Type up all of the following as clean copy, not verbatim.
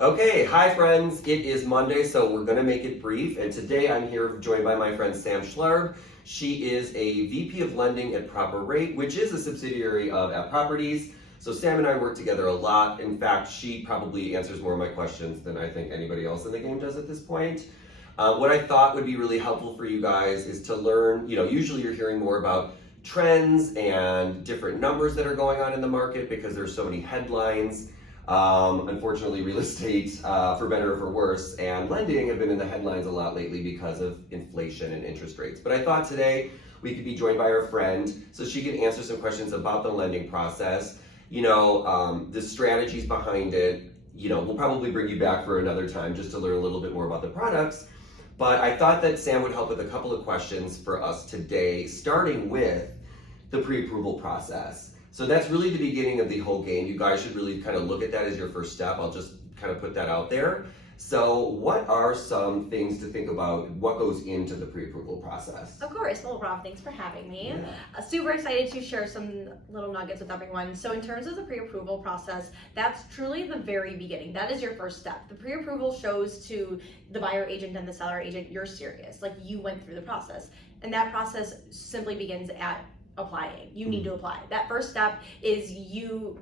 Okay, hi friends. It is Monday, so we're gonna make it brief. And today I'm here joined by my friend Sam Schlarb. She is a VP of Lending at Proper Rate, which is a subsidiary of Atproperties. So Sam and I work together a lot. In fact, she probably answers more of my questions than I think anybody else in the game does at this point. What I thought would be really helpful for you guys is to learn, usually you're hearing more about trends and different numbers that are going on in the market because there's so many headlines. Unfortunately, real estate, for better or for worse, and lending have been in the headlines a lot lately because of inflation and interest rates. But I thought today we could be joined by our friend so she can answer some questions about the lending process, the strategies behind it. We'll probably bring you back for another time just to learn a little bit more about the products. But I thought that Sam would help with a couple of questions for us today, starting with the pre-approval process. So that's really the beginning of the whole game. You guys should really kind of look at that as your first step. I'll just kind of put that out there. So what are some things to think about what goes into the pre-approval process? Of course. Well, Rob, thanks for having me. Yeah. Super excited to share some little nuggets with everyone. So in terms of the pre-approval process, that's truly the very beginning. That is your first step. The pre-approval shows to the buyer agent and the seller agent you're serious, like you went through the process. And that process simply begins at applying. You need to apply. That first step is you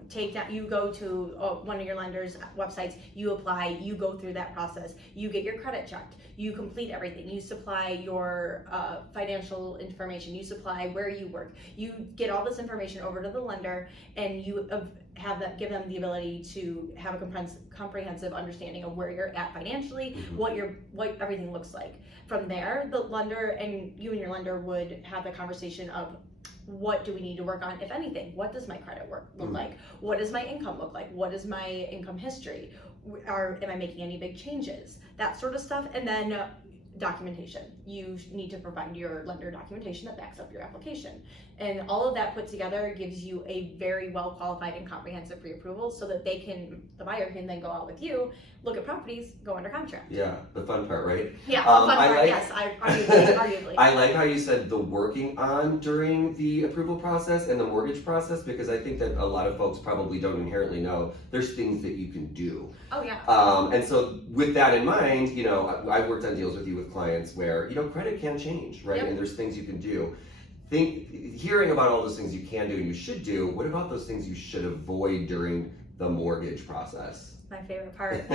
go to one of your lender's websites, you apply, you go through that process, you get your credit checked, you complete everything, you supply your financial information, you supply where you work, you get all this information over to the lender, and you give them the ability to have a comprehensive understanding of where you're at financially, what everything looks like. From there, the lender and your lender would have a conversation of, what do we need to work on, if anything? What does my credit look like? What does my income look like? What is my income history? Am I making any big changes? That sort of stuff. And then documentation. You need to provide your lender documentation that backs up your application. And all of that put together gives you a very well qualified and comprehensive pre-approval so that the buyer can then go out with you, look at properties, go under contract. Yeah, the fun part, right? Yeah, the fun part, yes, arguably. I like how you said the working on during the approval process and the mortgage process, because I think that a lot of folks probably don't inherently know there's things that you can do. Oh yeah. And so with that in mind, I've worked on deals with you with clients where, credit can change, right? Yep. And there's things you can do. Hearing about all those things you can do and you should do, what about those things you should avoid during the mortgage process? My favorite part.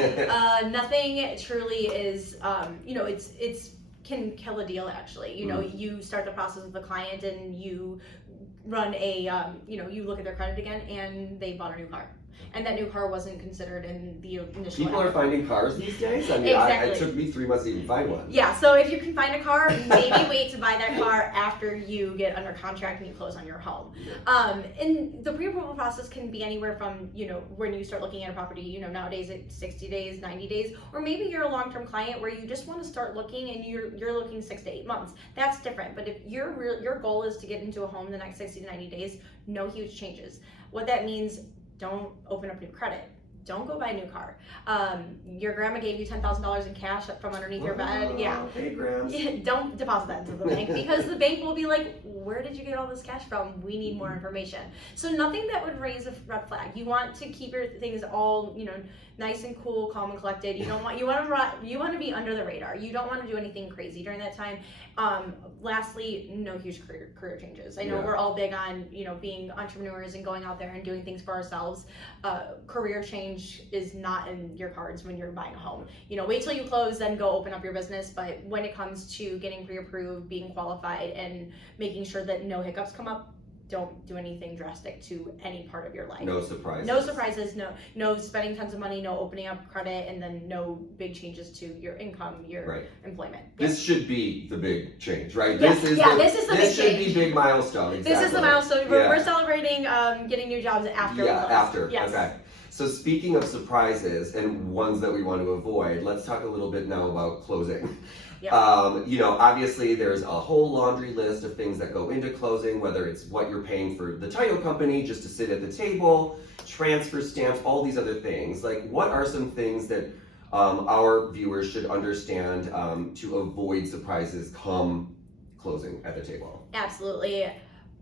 Nothing truly is, it's can kill a deal actually. You start the process with the client and you run you look at their credit again and they bought a new car. And that new car wasn't considered in the initial. People are finding cars these days? I mean, exactly. It took me 3 months to even find one. Yeah, so if you can find a car, maybe wait to buy that car after you get under contract and you close on your home. And the pre-approval process can be anywhere from, when you start looking at a property, nowadays it's 60 days, 90 days, or maybe you're a long-term client where you just want to start looking and you're looking 6 to 8 months. That's different. But if your goal is to get into a home in the next 60 to 90 days, no huge changes. What that means, don't open up new credit. Don't go buy a new car. Your grandma gave you $10,000 in cash from underneath your bed. Yeah. Hey, Grams. Don't deposit that into the bank because the bank will be like, where did you get all this cash from? We need more information. So nothing that would raise a red flag. You want to keep your things all, nice and cool, calm and collected. You want to be under the radar. You don't want to do anything crazy during that time. Lastly, no huge career changes. I know we're all big on, being entrepreneurs and going out there and doing things for ourselves. Career change is not in your cards when you're buying a home. Wait till you close, then go open up your business. But when it comes to getting pre-approved, being qualified, and making sure that no hiccups come up, don't do anything drastic to any part of your life. No surprises. No surprises, no spending tons of money, no opening up credit, and then no big changes to your income, your employment. This should be the big change, right? Yes. This should be big milestone. Exactly. This is the milestone. We're celebrating getting new jobs after. Yeah, after. Yes. Okay. So speaking of surprises and ones that we want to avoid, let's talk a little bit now about closing. Yep. Obviously there's a whole laundry list of things that go into closing, whether it's what you're paying for the title company just to sit at the table, transfer stamps, all these other things. Like, what are some things that our viewers should understand to avoid surprises come closing at the table? Absolutely.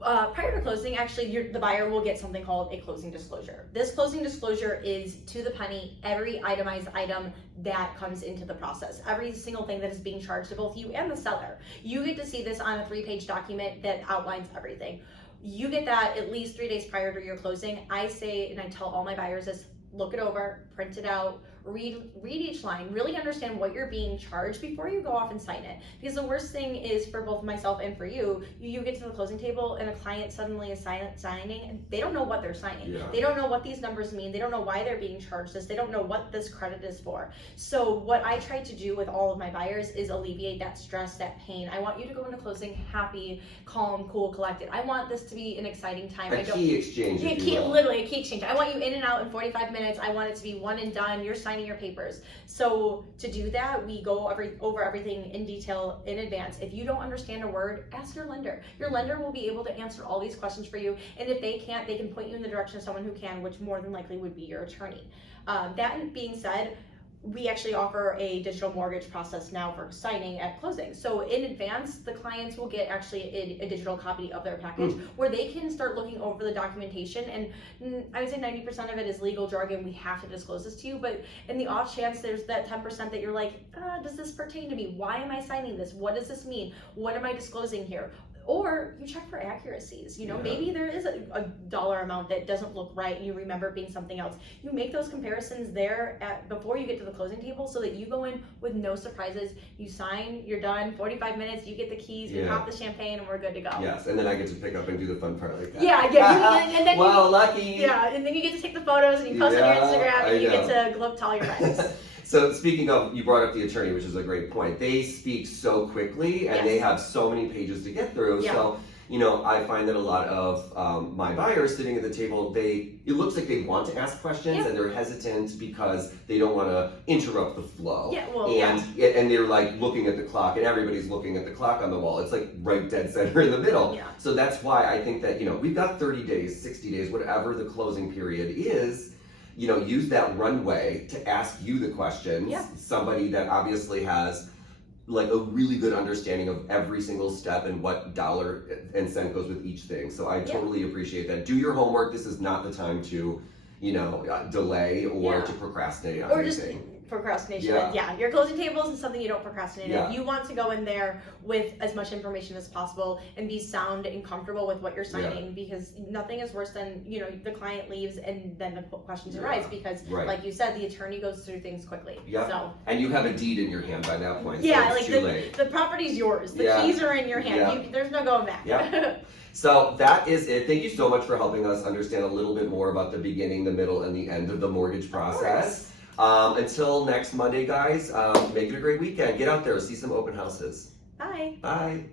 Prior to closing, actually, the buyer will get something called a closing disclosure. This closing disclosure is to the penny every itemized item that comes into the process, every single thing that is being charged to both you and the seller. You get to see this on a 3-page document that outlines everything. You get that at least 3 days prior to your closing. I say, and I tell all my buyers this, look it over, print it out, read each line, really understand what you're being charged before you go off and sign it. Because the worst thing is for both myself and for you get to the closing table and a client suddenly is signing and they don't know what they're signing. Yeah. They don't know what these numbers mean. They don't know why they're being charged this. They don't know what this credit is for. So what I try to do with all of my buyers is alleviate that stress, that pain. I want you to go into closing happy, calm, cool, collected. I want this to be an exciting time. A key exchange, Literally a key exchange. I want you in and out in 45 minutes. I want it to be one and done. You're signing your papers. So to do that, we go over everything in detail in advance. If you don't understand a word, ask your lender. Your lender will be able to answer all these questions for you. And if they can't, they can point you in the direction of someone who can, which more than likely would be your attorney. That being said, we actually offer a digital mortgage process now for signing at closing. So in advance, the clients will get actually a digital copy of their package where they can start looking over the documentation. And I would say 90% of it is legal jargon. We have to disclose this to you. But in the off chance there's that 10% that you're like, does this pertain to me? Why am I signing this? What does this mean? What am I disclosing here? Or you check for accuracies. Maybe there is a dollar amount that doesn't look right and you remember it being something else. You make those comparisons there before you get to the closing table so that you go in with no surprises. You sign, you're done, 45 minutes, you get the keys, you pop the champagne, and we're good to go. Yes, and then I get to pick up and do the fun part like that. And then lucky. Yeah, and then you get to take the photos and you post on your Instagram and you get to gloat to all your friends. So speaking of, you brought up the attorney, which is a great point. They speak so quickly and they have so many pages to get through. Yeah. So, I find that a lot of my buyers sitting at the table, it looks like they want to ask questions and they're hesitant because they don't want to interrupt the flow. And they're like looking at the clock and everybody's looking at the clock on the wall. It's like right dead center in the middle. Yeah. So that's why I think that, we've got 30 days, 60 days, whatever the closing period is. Use that runway to ask you the questions. Yeah. Somebody that obviously has like a really good understanding of every single step and what dollar and cent goes with each thing. So I totally appreciate that. Do your homework. This is not the time to, delay or to procrastinate on anything. Just procrastination. Your closing tables is something you don't procrastinate. Yeah. You want to go in there with as much information as possible and be sound and comfortable with what you're signing because nothing is worse than, the client leaves and then the questions arise because like you said, the attorney goes through things quickly. Yeah. So. And you have a deed in your hand by that point. Yeah, so it's like too late. The property's yours. The keys are in your hand. There's no going back. Yeah. So that is it. Thank you so much for helping us understand a little bit more about the beginning, the middle, and the end of the mortgage process. Until next Monday, guys, make it a great weekend. Get out there, see some open houses. Bye. Bye.